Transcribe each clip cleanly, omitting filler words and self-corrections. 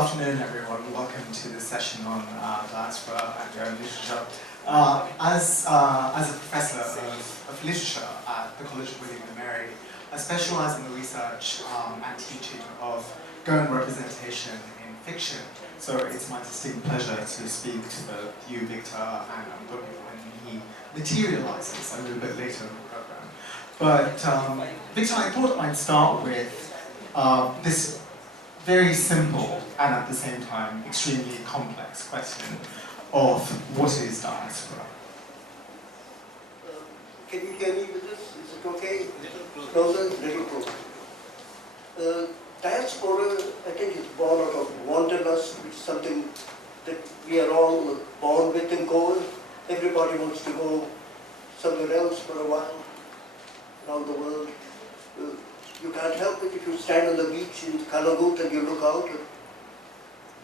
afternoon, everyone. Welcome to this session on Diaspora and literature. As a professor of literature at the College of William and Mary, I specialise in the research and teaching of Goan representation in fiction. So it's my distinct pleasure to speak to you, Victor, and Antonio when he materialises a little bit later in the programme. But Victor, I thought I'd start with this very simple and at the same time extremely complex question of what is diaspora? Can you hear me with this? Is it okay? Closer, little closer. Diaspora, I think, is born out of wanderlust, which is something that we are all born with in Goas. Everybody wants to go somewhere else for a while, around the world. You can't help it if you stand on the beach in Kalagut and you look out.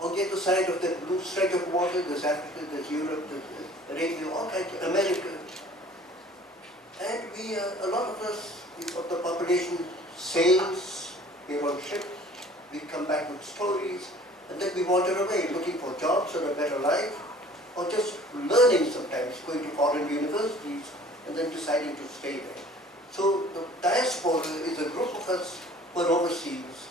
On the other side of that blue stretch of water, there's Africa, there's Europe, there's Arabia, all kinds of America. And we, a lot of us, of the population, sails, we're on ships, we come back with stories, and then we wander away looking for jobs or a better life, or just learning sometimes, going to foreign universities, and then deciding to stay there. So the diaspora is a group of us who are overseas.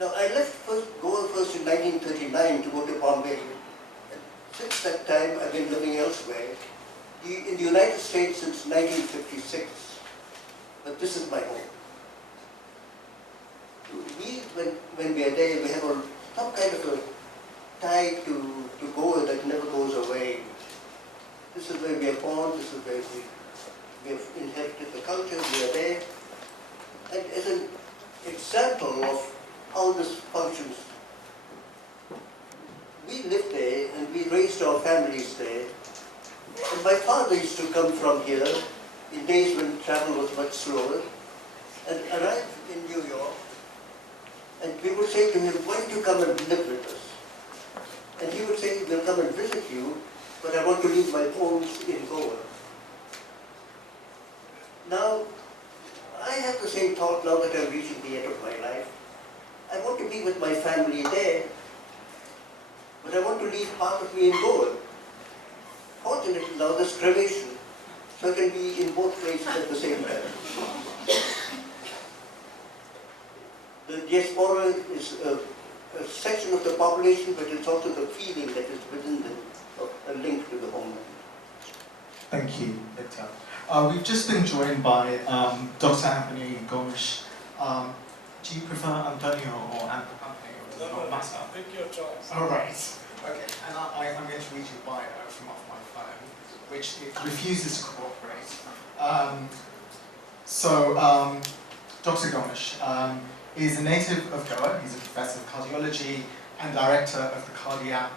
Now I left Goa first in 1939 to go to Bombay. And since that time I've been living elsewhere. In the United States since 1956. But this is my home. We, when we are there, we have some kind of a tie to Goa that never goes away. This is where we are born, this is where we have inherited the culture, we are there. And as an example of how this functions, we lived there and we raised our families there. And my father used to come from here in days when travel was much slower and arrive in New York. And we would say to him, why don't you come and live with us? And he would say, we'll come and visit you, but I want to leave my homes in Goa. Now, I have the same thought now that I'm reaching the end of my life. I want to be with my family there, but I want to leave part of me in Goa. Fortunately, now there's privation, so I can be in both places at the same time. The diaspora is a section of the population, but it's also the feeling that is within them, a link to the homeland. Thank you, Victor. We've just been joined by Dr. Anthony Gomes. Do you prefer Antonio or Anthony? Or does it not matter? Pick your choice. All right. Okay. And I'm going to read you bio from off my phone, which it refuses to cooperate. Dr. Gomes is a native of Goa. He's a professor of cardiology and director of the Cardiac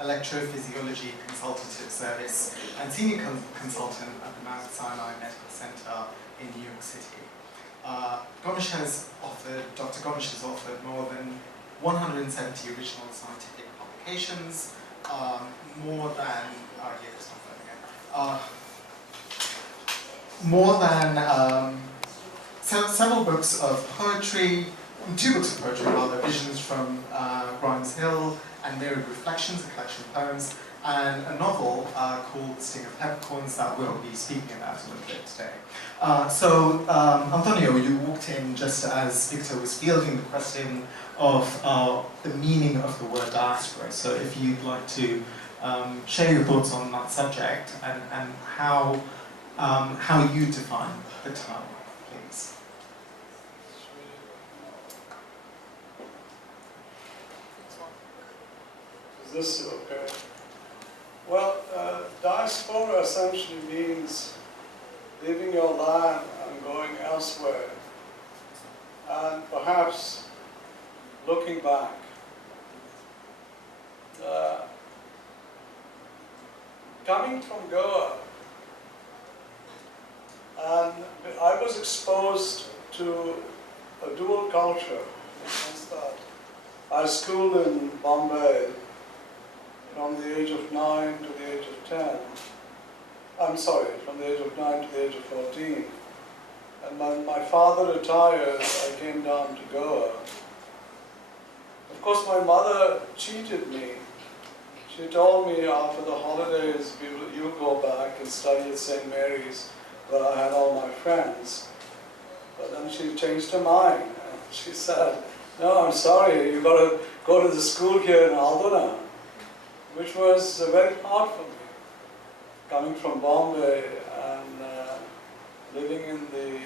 Electrophysiology Consultative Service and senior consultant at the Mount Sinai Medical Center in New York City. Dr. Gomes has authored more than 170 original scientific publications, several books of poetry, 2 books of poetry rather, Visions from Grimes Hill and Myriad Reflections, a collection of poems, and a novel called Sting of Peppercorns that we'll be speaking about a little bit today. Antonio, you walked in just as Victor was fielding the question of the meaning of the word diaspora. So if you'd like to share your thoughts on that subject and how you define the term, please. Is this okay? Well, diaspora essentially means leaving your land and going elsewhere, and perhaps looking back. Coming from Goa, and I was exposed to a dual culture in the sense that I schooled in Bombay from the age of 9 to the age of 10. I'm sorry, from the age of 9 to the age of 14. And when my father retired, I came down to Goa. Of Of course, my mother cheated me. She told me after the holidays, you go back and study at St. Mary's, where I had all my friends. But then she changed her mind. And she said, no, I'm sorry, you got to go to the school here in Aldona, which was very hard for me, coming from Bombay and living in the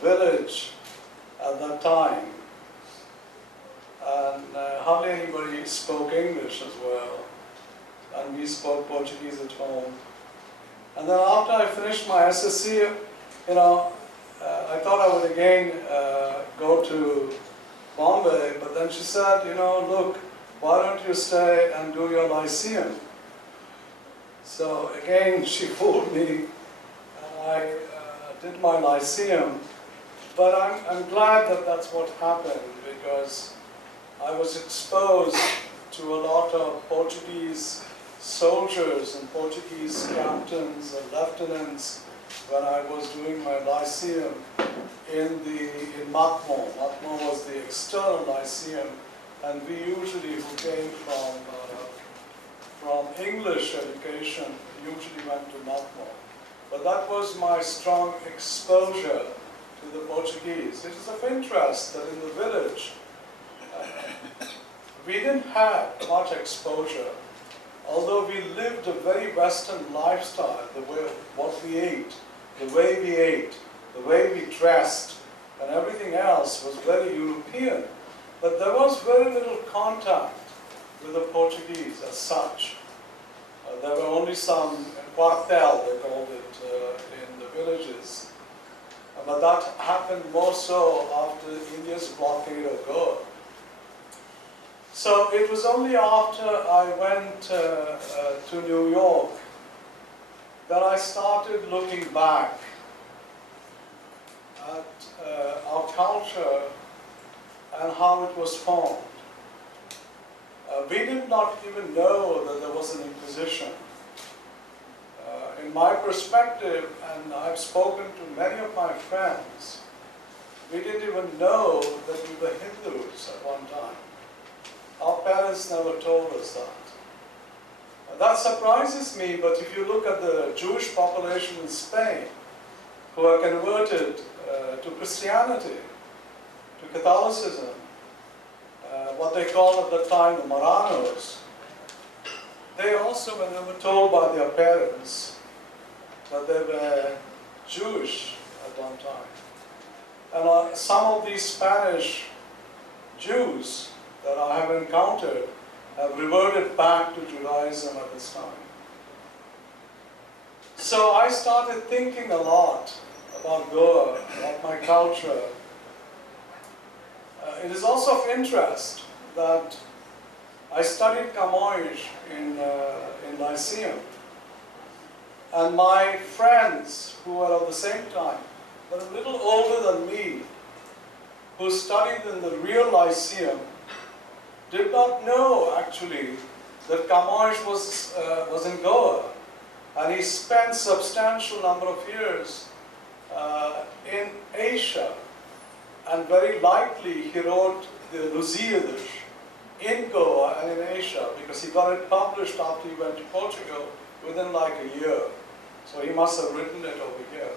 village at that time. And hardly anybody spoke English as well, and we spoke Portuguese at home. And then after I finished my SSC, I thought I would again go to Bombay, but then she said, look, why don't you stay and do your Lyceum? So again, she fooled me, and I did my Lyceum. But I'm glad that that's what happened, because I was exposed to a lot of Portuguese soldiers and Portuguese captains and lieutenants when I was doing my Lyceum in Matmo. Matmo was the external Lyceum, and we usually, who came from English education, usually went to Matmo. But that was my strong exposure to the Portuguese. It is of interest that in the village, we didn't have much exposure, although we lived a very Western lifestyle, what we ate, the way we ate, the way we dressed, and everything else was very European. But there was very little contact with the Portuguese as such. There were only some quartel, they called it, in the villages. But that happened more so after India's blockade of Goa. So it was only after I went to New York that I started looking back at our culture and how it was formed. We did not even know that there was an Inquisition. In my perspective, and I've spoken to many of my friends, we didn't even know that we were Hindus at one time. Our parents never told us that. That surprises me, but if you look at the Jewish population in Spain, who are converted to Christianity, to Catholicism, what they called at the time the Marranos, they also were never told by their parents that they were Jewish at one time. And some of these Spanish Jews that I have encountered have reverted back to Judaism at this time. So I started thinking a lot about Goa, about my culture. It is also of interest that I studied Camões in Lyceum, and my friends who were of the same time, but a little older than me, who studied in the real Lyceum, did not know actually that Camões was in Goa, and he spent substantial number of years in Asia, and very likely he wrote the Lusíadas in Goa and in Asia, because he got it published after he went to Portugal within like a year. So he must have written it over here.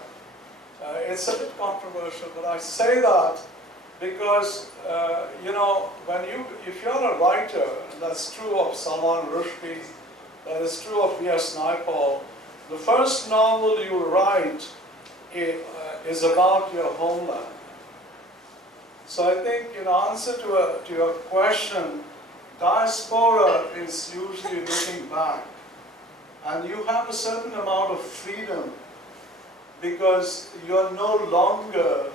It's a bit controversial, but I say that because, if you're a writer, and that's true of Salman Rushdie, that is true of V.S. Naipaul, the first novel you write is about your homeland. So I think in answer to your question, diaspora is usually looking back. And you have a certain amount of freedom because you are no longer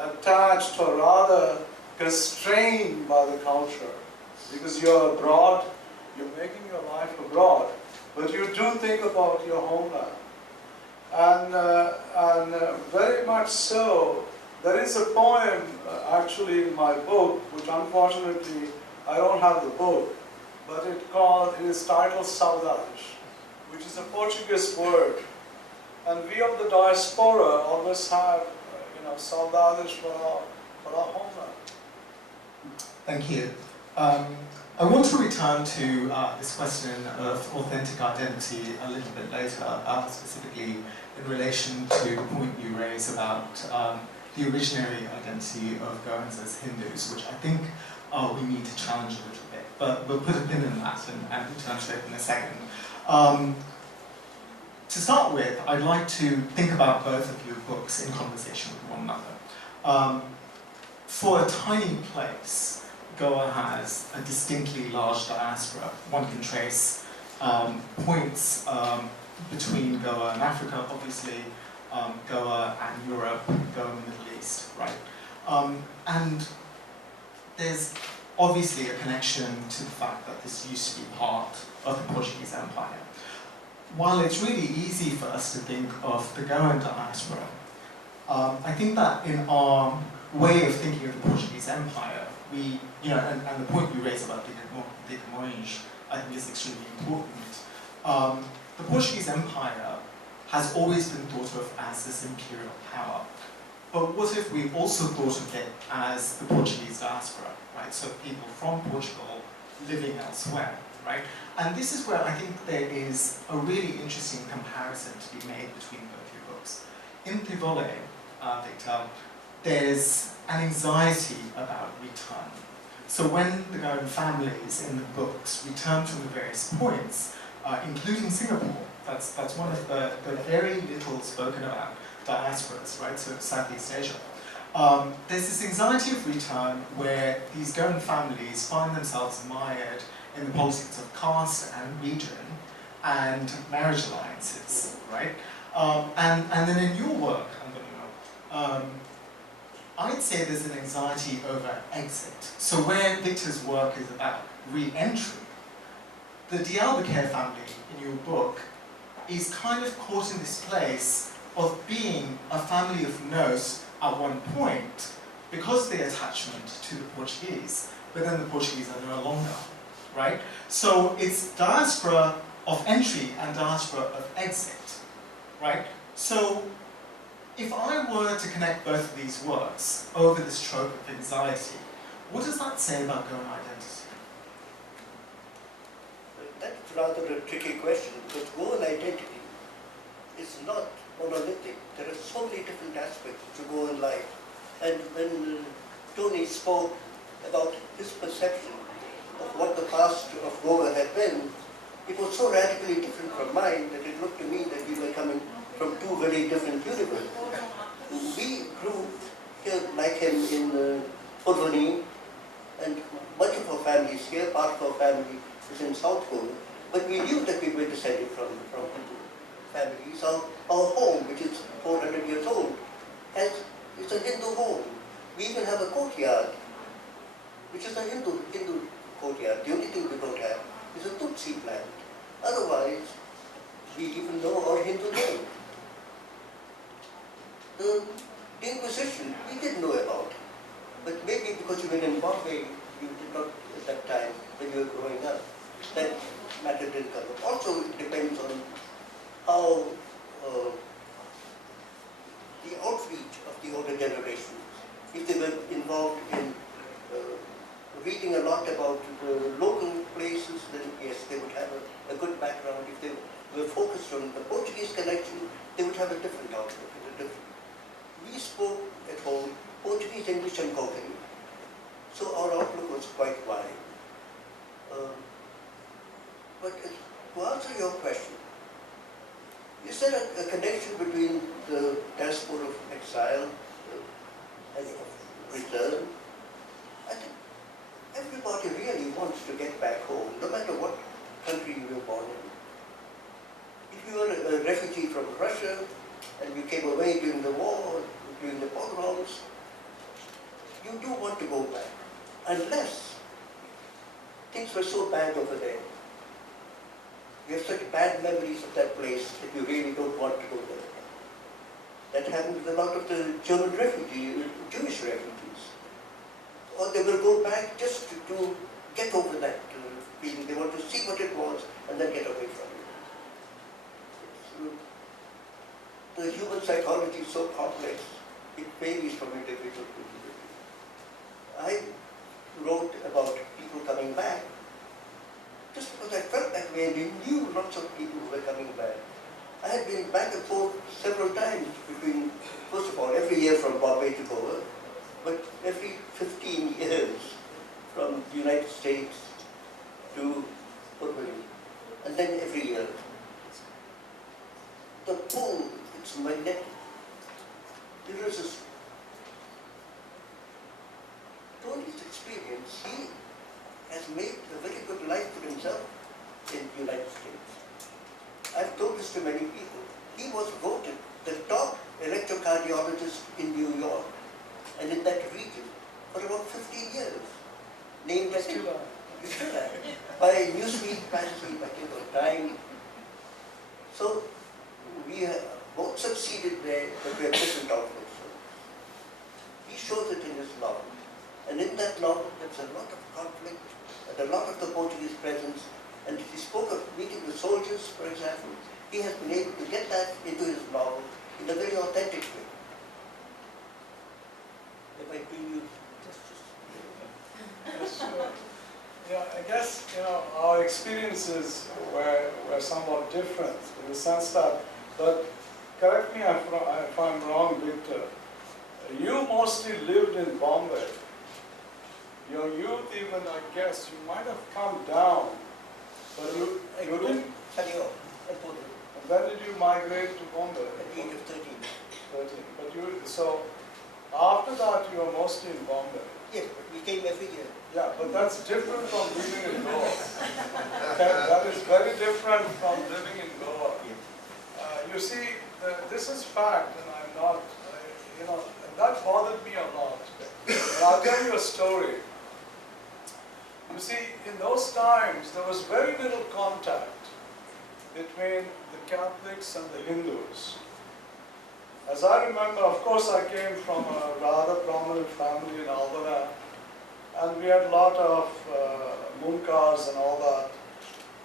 attached or rather constrained by the culture. Because you're abroad, you're making your life abroad, but you do think about your homeland. And very much so, there is a poem actually in my book, which unfortunately I don't have the book, but it is titled Saudades, which is a Portuguese word. And we of the diaspora always have, saudades for our homeland. Thank you. I want to return to this question of authentic identity a little bit later, specifically in relation to the point you raise about the originary identity of Goans as Hindus, which I think we need to challenge a little bit. But we'll put a pin in that and return to it in a second. To start with, I'd like to think about both of your books in conversation with one another. For a tiny place, Goa has a distinctly large diaspora. One can trace points between Goa and Africa, obviously, Goa and Europe, Goa and the Middle East, right? And there's obviously a connection to the fact that this used to be part of the Portuguese Empire. While it's really easy for us to think of the Goan diaspora, I think that in our way of thinking of the Portuguese Empire, we, and the point you raise about the Camões, I think is extremely important. The Portuguese Empire has always been thought of as this imperial power. But what if we also thought of it as the Portuguese diaspora, right? So people from Portugal living elsewhere, right? And this is where I think there is a really interesting comparison to be made between both your books. In Tivole, Victor, there's an anxiety about return. So when the Goan families in the books return from the various points, including Singapore, that's one of the very little spoken about diasporas, right? So Southeast Asia. There's this anxiety of return where these Goan families find themselves mired in the politics of caste and region and marriage alliances, right? And then in your work, I'd say there's an anxiety over exit. So where Victor's work is about re-entry, the Dialbacare family in your book is kind of caught in this place of being a family of note at one point because of the attachment to the Portuguese, but then the Portuguese are no longer, right? So it's diaspora of entry and diaspora of exit, right? So if I were to connect both of these works over this trope of anxiety, what does that say about Goan identity? That's rather a tricky question, because Goan identity is not monolithic. There are so many different aspects to Goan life. And when Tony spoke about his perception of what the past of Goa had been, it was so radically different from mine that it looked to me that we were coming from two very different universes. We grew here like him in Purvani, and much of our family is here, part of our family is in South Goa, but we knew that we were descended from Hindu families. Our home, which is 400 years old, is a Hindu home. We even have a courtyard, which is a Hindu courtyard. The only thing we don't have is a Tutsi plant. Otherwise, we even know our Hindu name. The Inquisition, we didn't know about, but maybe because you were in Bombay, you did not at that time when you were growing up. That matter didn't come up. Also, it depends on how the outreach of the older generations, if they were involved in reading a lot about the local places, then yes, they would have a good background. If they were focused on the Portuguese connection, they would have a different outlook. We spoke at home Portuguese, English and Konkani, so our outlook was quite wide. But to answer your question, is there a connection between the diaspora of exile and of return? I think everybody really wants to get back home, no matter what country you were born in. If you were a refugee from Russia and you came away during the war, during the pogroms, you do want to go back, unless things were so bad over there. You have such bad memories of that place that you really don't want to go there. That happened with a lot of the German refugees, Jewish refugees. Or they will go back just to get over that feeling. They want to see what it was and then get away from it. The human psychology is so complex, it varies from individual to individual. I wrote about people coming back, just because I felt that way and I knew lots of people who were coming back. I had been back and forth several times between, first of all, every year from Bombay to Goa, but every 15 years from the United States to Puerto Rico, and then every year. The pull, it's magnetic. There is this Tony's experience, he has made a very good life for himself in the United States. I've told this to many people. He was voted the top electrocardiologist in New York and in that region for about 15 years. Named as you still are. By Newsweek magazine, by Time. So we have both succeeded there, but we have different outlooks. He shows it in his novel. And in that novel, there's a lot of conflict and a lot of the Portuguese presence. And he spoke of meeting the soldiers, for example. He has been able to get that into his novel in a very authentic way. If I do you justice. Yes, yeah, I guess our experiences were somewhat different in the sense that, but correct me if I'm wrong, Victor. You mostly lived in Bombay. Your youth, even I guess, you might have come down, but you didn't. And when did you migrate to Bombay? At the age of 13. 13. But so after that, you were mostly in Bombay. Yes, but we came every year. Yeah, but that's different from living in Goa. That is very different from living in Goa. You see, this is fact, and I'm not, and that bothered me a lot. And I'll tell you a story. You see, in those times, there was very little contact between the Catholics and the Hindus. As I remember, of course, I came from a rather prominent family in Albana, and we had a lot of munkas and all that.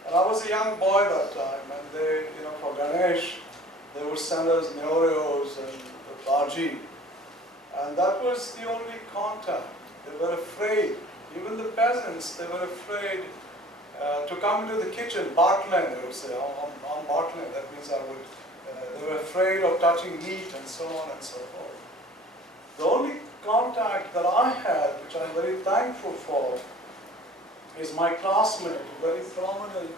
And I was a young boy that time, and they, for Ganesh, they would send us Neoreos and the Bhaji. And that was the only contact. They were afraid, even the peasants, they were afraid to come into the kitchen, Bartland, they would say, on Bartland, that means they were afraid of touching meat and so on and so forth. The only contact that I had, which I'm very thankful for, is my classmate, a very prominent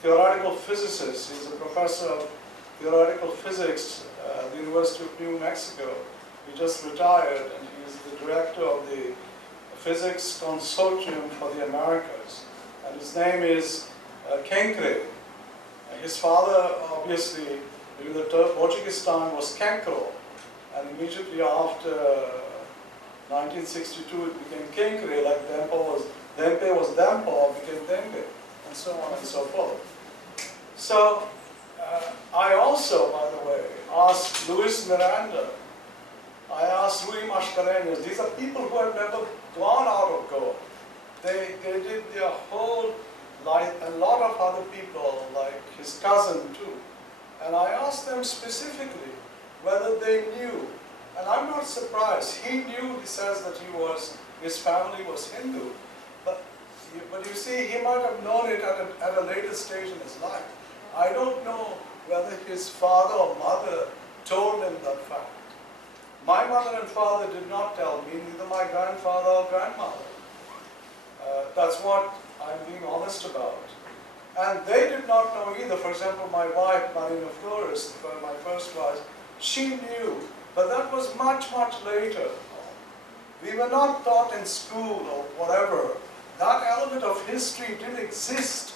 theoretical physicist. He's a professor of theoretical physics at the University of New Mexico. He just retired, and he's the director of the Physics Consortium for the Americas. And his name is Kenkre. His father, obviously, during the Portuguese time, was Kenkro. And immediately after 1962, it became Kenkre, like Dempe was Dempo, became Dembe, and so on and so forth. So, I also, by the way, asked Luis Miranda, I asked Rui Mascarenhas. These are people who have never gone out of Goa. They did their whole life, a lot of other people, like his cousin too. And I asked them specifically whether they knew. And I'm not surprised. He knew, he says that his family was Hindu. But you see, he might have known it at a later stage in his life. I don't know whether his father or mother told him that fact. My mother and father did not tell me, neither my grandfather or grandmother. That's what I'm being honest about. And they did not know either. For example, my wife, Marina Flores, my first wife, she knew, but that was much, much later. We were not taught in school or whatever. That element of history did exist.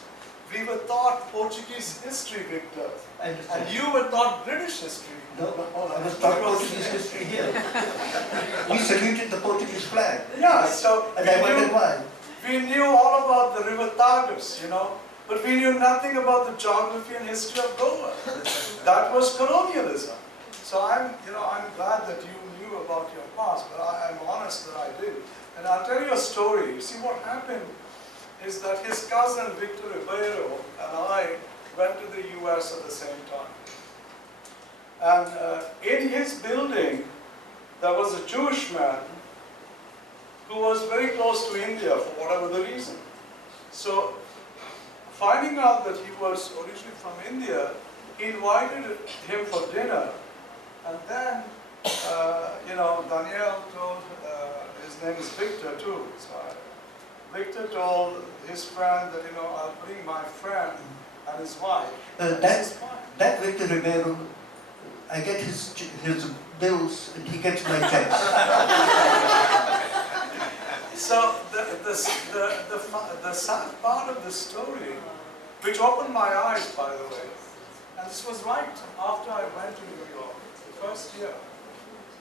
We were taught Portuguese history, Victor. And you were taught British history. No, I was taught Portuguese history here. We saluted the Portuguese flag. Yeah, so and I wondered why. We knew all about the river Tagus, but we knew nothing about the geography and history of Goa. That was colonialism. So I'm glad that you knew about your past, but I'm honest that I did. And I'll tell you a story. You see, what happened is that his cousin Victor Ribeiro and I went to the US at the same time. And in his building, there was a Jewish man who was very close to India for whatever the reason. So, finding out that he was originally from India, he invited him for dinner, and then, Daniel told, his name is Victor too, so Victor told his friend that, I'll bring my friend and his wife. That Victor Ribeiro, I get his bills and he gets my checks. So the sad part of the story, which opened my eyes, by the way, and this was right after I went to New York, the first year,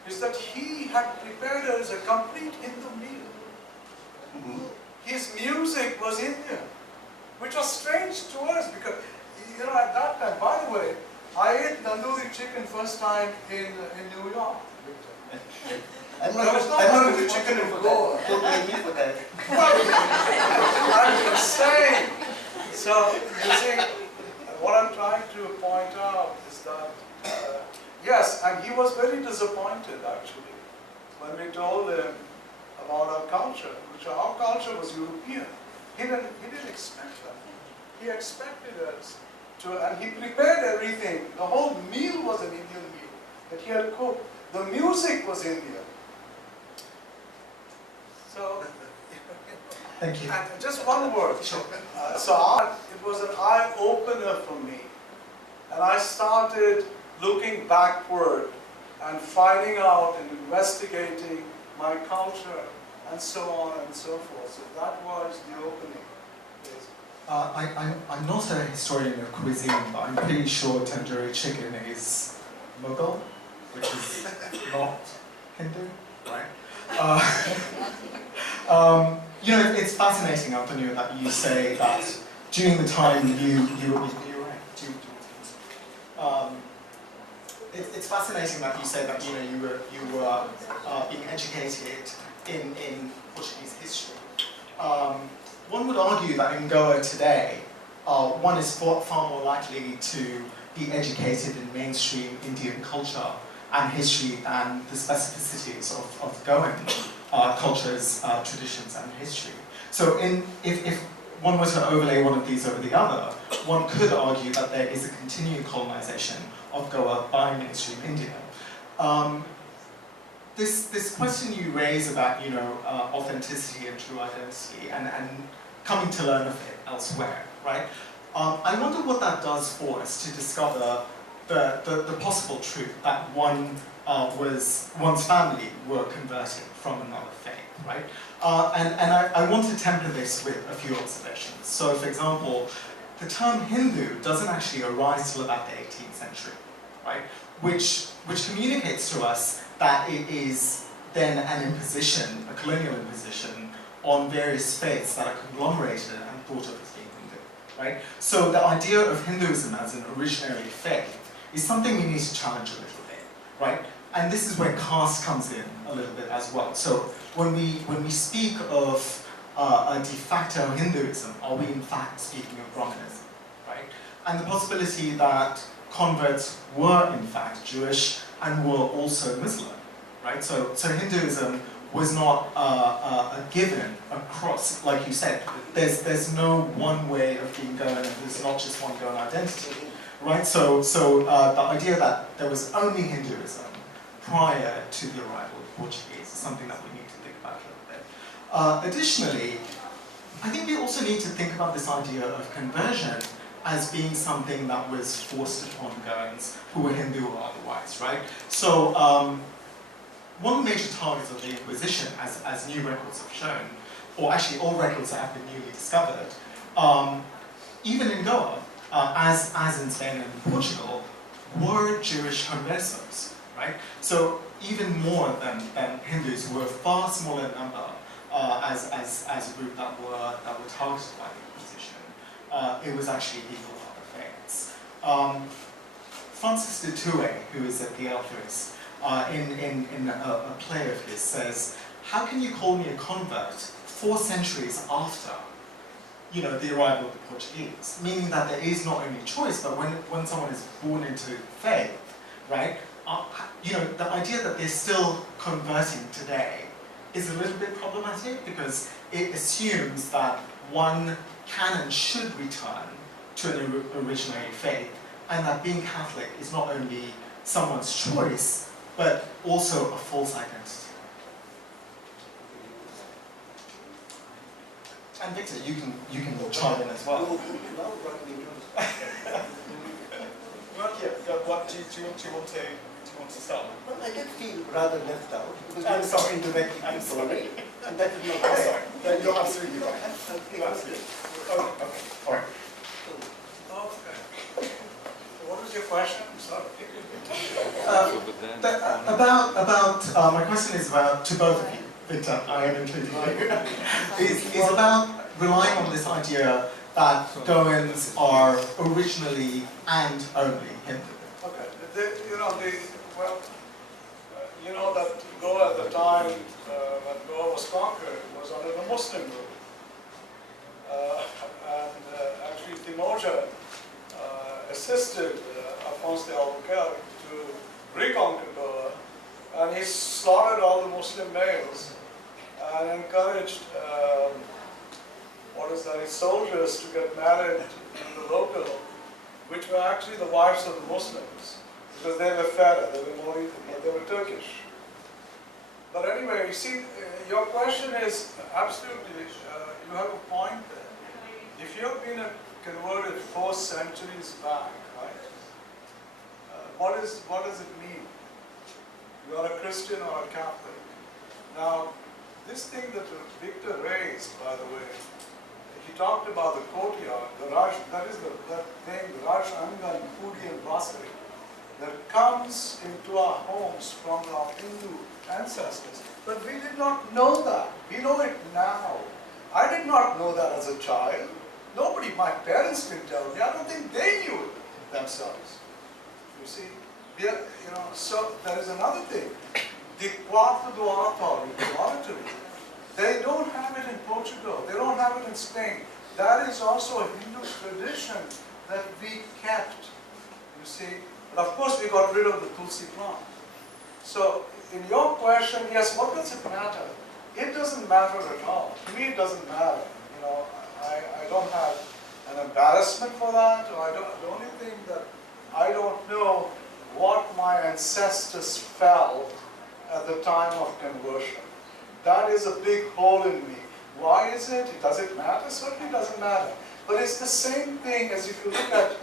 is that he had prepared us a complete Hindu meal. Mhm. His music was Indian, which was strange to us because, at that time, by the way, I ate tandoori chicken first time in New York. I'm There was no tandoori chicken in Goa. Don't pay me for that. I'm just saying. So, you see, what I'm trying to point out is that, yes, and he was very disappointed actually when we told him about our culture, which our culture was European. He didn't expect that. He expected us to, and he prepared everything. The whole meal was an Indian meal that he had cooked. The music was Indian. So, Thank you. and just one word. Sure. It was an eye-opener for me. And I started looking backward and finding out and investigating my culture and so on and so forth. So that was the opening. I'm not a historian of cuisine, but I'm pretty sure tandoori chicken is Mughal, which is not Hindu, right? It's fascinating, Antonio, that you say that during the time you're right. It's fascinating that you say that you were being educated in Portuguese history. One would argue that in Goa today, one is far more likely to be educated in mainstream Indian culture and history than the specificities of Goan cultures, traditions, and history. So, if one were to overlay one of these over the other, one could argue that there is a continuing colonization of Goa by mainstream India. This question you raise about authenticity and true identity and coming to learn of it elsewhere, right? I wonder what that does for us to discover the possible truth that one's family were converted from another faith, right? And I want to temper this with a few observations. So, for example, the term Hindu doesn't actually arise till about the 18th century, right? Which communicates to us that it is then an imposition, a colonial imposition, on various faiths that are conglomerated and thought of as being Hindu, right? So the idea of Hinduism as an originary faith is something we need to challenge a little bit, right? And this is where caste comes in a little bit as well. So when we speak of a de facto Hinduism, are we in fact speaking of Brahmanism, right? And the possibility that converts were in fact Jewish and were also Muslim, right? So Hinduism was not a given across, like you said. There's no one way of being Goan, and there's not just one Goan identity, right? So the idea that there was only Hinduism prior to the arrival of the Portuguese is something that we need to think about a little bit. Additionally, I think we also need to think about this idea of conversion as being something that was forced upon Goans who were Hindu or otherwise, right? So one of the major targets of the Inquisition, as new records have shown, or actually all records that have been newly discovered, even in Goa, as in Spain and Portugal, were Jewish conversos, right? So even more than Hindus, who were far smaller in number as a group that were targeted by the Inquisition. It was actually people of other faiths. Francis de Tours, who is at the Alferes, in a play of his, says, "How can you call me a convert 4 centuries after, the arrival of the Portuguese?" Meaning that there is not only choice, but when someone is born into faith, right? The idea that they're still converting today is a little bit problematic because it assumes that one can and should return to an originary faith, and that being Catholic is not only someone's choice, but also a false identity. And Victor, you can chime in as well. Well, yeah. What do you want to start? Well, I did feel rather left out because I'm you're sorry. talking directly I'm to sorry. me, and that is not I'm fair. sorry. No, you're absolutely right. Okay. Okay. All right. Okay. What was your question? I'm sorry. About my question is about to both of you, Victor. I am including you. is about relying on this idea that Goans are originally and only Hindu. Okay. That Goa at the time when Goa was conquered was under the Muslim rule. Actually Timoja assisted Alphonse de Albuquerque to reconquer Goa, and he slaughtered all the Muslim males and encouraged his soldiers to get married in the local, which were actually the wives of the Muslims, because they were fairer, they were more equal, but they were Turkish. But anyway, you see, your question is absolutely, you have a point there. If you have been converted 4 centuries back, right, what does it mean? You are a Christian or a Catholic. Now, this thing that Victor raised, by the way, he talked about the courtyard, the Raj, that name, the Raj Angan, Pudi and Vasari, that comes into our homes from our Hindu ancestors. But we did not know that. We know it now. I did not know that as a child. Nobody, my parents didn't tell me. I don't think they knew it themselves. You see? So there is another thing. The Quarto do Afar, the oratory, they don't have it in Portugal. They don't have it in Spain. That is also a Hindu tradition that we kept, you see. But of course we got rid of the Tulsi plant. So in your question, yes, what does it matter? It doesn't matter at all. To me it doesn't matter. I don't have an embarrassment for that. Or the only thing that I don't know what my ancestors felt at the time of conversion. That is a big hole in me. Why is it? Does it matter? Certainly doesn't matter. But it's the same thing as if you look at,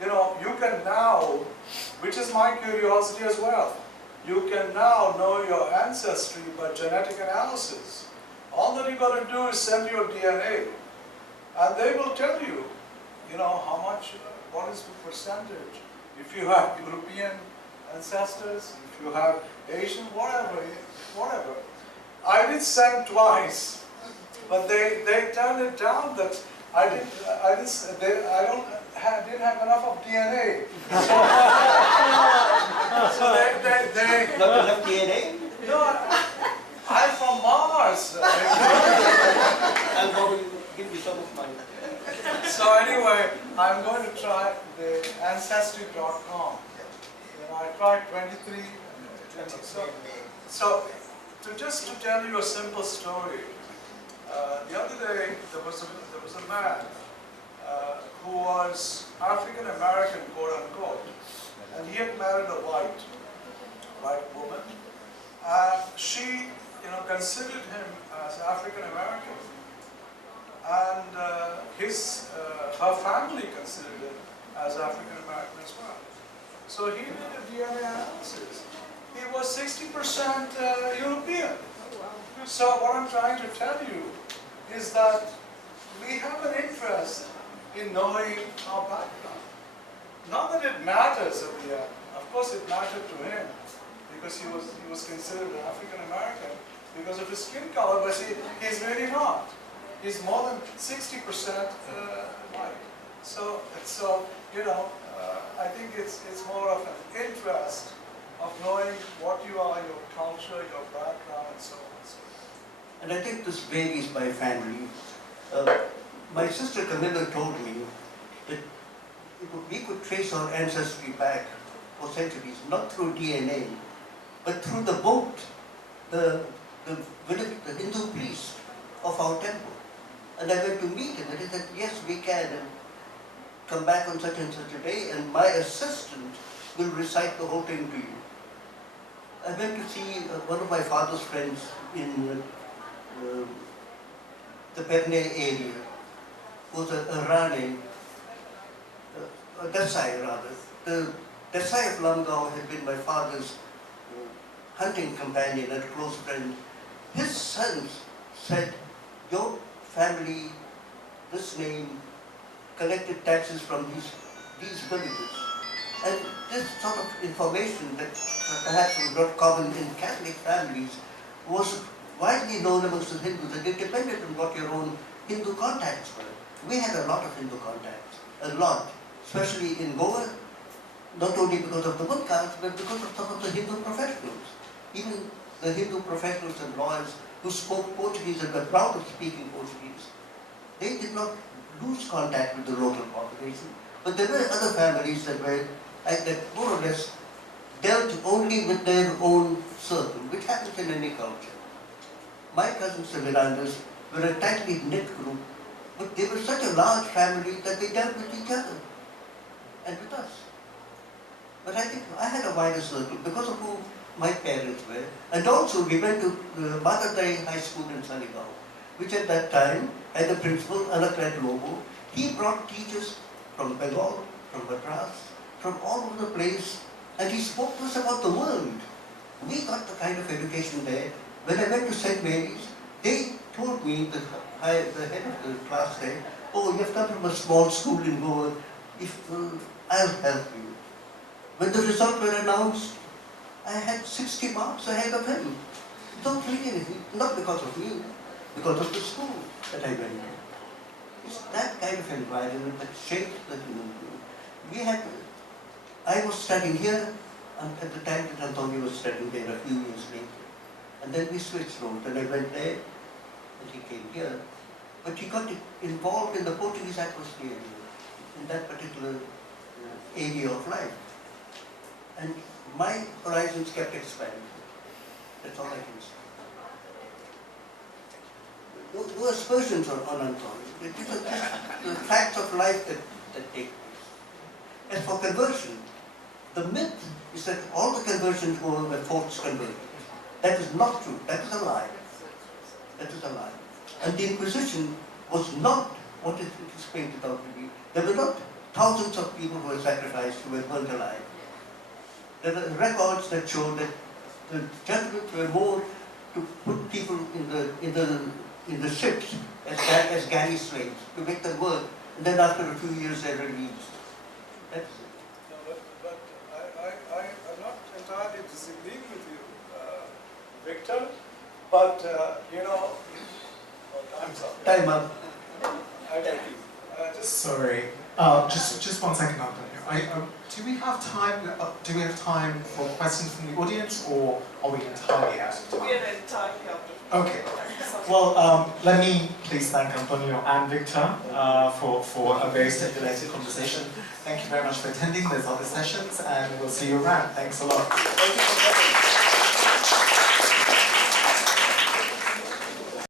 you can now, which is my curiosity as well, you can now know your ancestry by genetic analysis. All that you got to do is send your DNA, and they will tell you, how much, what is the percentage. If you have European ancestors, if you have Asian, whatever. I did send twice, but they turned it down that didn't have enough of DNA. So they Not enough DNA? no, I'm from Mars. I'll probably give you some of mine. So anyway, I'm going to try the ancestry.com. I tried 23 and 20. So just to tell you a simple story, the other day there was a man who was African American, quote unquote, and he had married a white woman. She, considered him as African American, and her family considered him as African American as well. So he did a DNA analysis. He was 60% European. So what I'm trying to tell you is that we have an interest in knowing our background. Not that it matters at the end. Of course it mattered to him because he was considered African American because of his skin color, but he's really not. He's more than 60% white. So I think it's more of an interest of knowing what you are, your culture, your background, and so on and so forth. And I think this varies by family. My sister Camilla told me that we could trace our ancestry back for centuries, not through DNA, but through the boat. The the Hindu priest of our temple. And I went to meet him and he said, yes, we can, and come back on such and such a day, and my assistant will recite the whole thing to you. I went to see one of my father's friends in the Perne area, who was a Rani, a Desai rather. The Desai of Lamgao had been my father's hunting companion and close friend. His sons said, your family, this name, collected taxes from these villages. And this sort of information that perhaps was not common in Catholic families was widely known amongst the Hindus, and it depended on what your own Hindu contacts were. We had a lot of Hindu contacts, a lot, especially in Goa, not only because of the woodcuts, but because of some of the Hindu professionals. Even the Hindu professionals and lawyers who spoke Portuguese and were proud of speaking Portuguese, they did not lose contact with the local population. But there were other families that were, that more or less dealt only with their own circle, which happens in any culture. My cousins the Mirandas were a tightly knit group, but they were such a large family that they dealt with each other and with us. But I think I had a wider circle because of who my parents were. And also we went to Matatai High School in Sunnygaon, which at that time had the principal, Anakrat Lobo. He brought teachers from Bengal, from Madras, from all over the place, and he spoke to us about the world. We got the kind of education there. When I went to St. Mary's, they told me, the head of the class there, oh, you have come from a small school in Goa, I'll help you. When the results were announced, I had 60 marks ahead of him. Don't read anything, not because of me, because of the school that I went to. It's that kind of environment that shapes the human being. I was studying here at the time that Antonio was studying there a few years later. And then we switched roles, and I went there, and he came here. But he got involved in the Portuguese atmosphere, in that particular area of life. And my horizons kept expanding. That's all I can say. No aspersions on Antonio. These are just the facts of life that take place. As for conversion, the myth is that all the conversions were forced conversions. That is not true. That is a lie. That is a lie. And the Inquisition was not what it is painted out to be. There were not thousands of people who were sacrificed, who were burnt alive. There are records that show that the judgments were more to put people in the ships as galley slaves, to make them work, and then after a few years they're released. That's it. No, but I'm not entirely disagreeing with you, Victor, but time's up. Time up. I get you. Sorry, just 1 second, Antonio. Do we have time? Do we have time for questions from the audience, or are we entirely out of time? We are entirely out of Okay. Well, let me please thank Antonio and Victor for a very stimulating conversation. Thank you very much for attending. There's other sessions, and we'll see you around. Thanks a lot. Thank you for coming.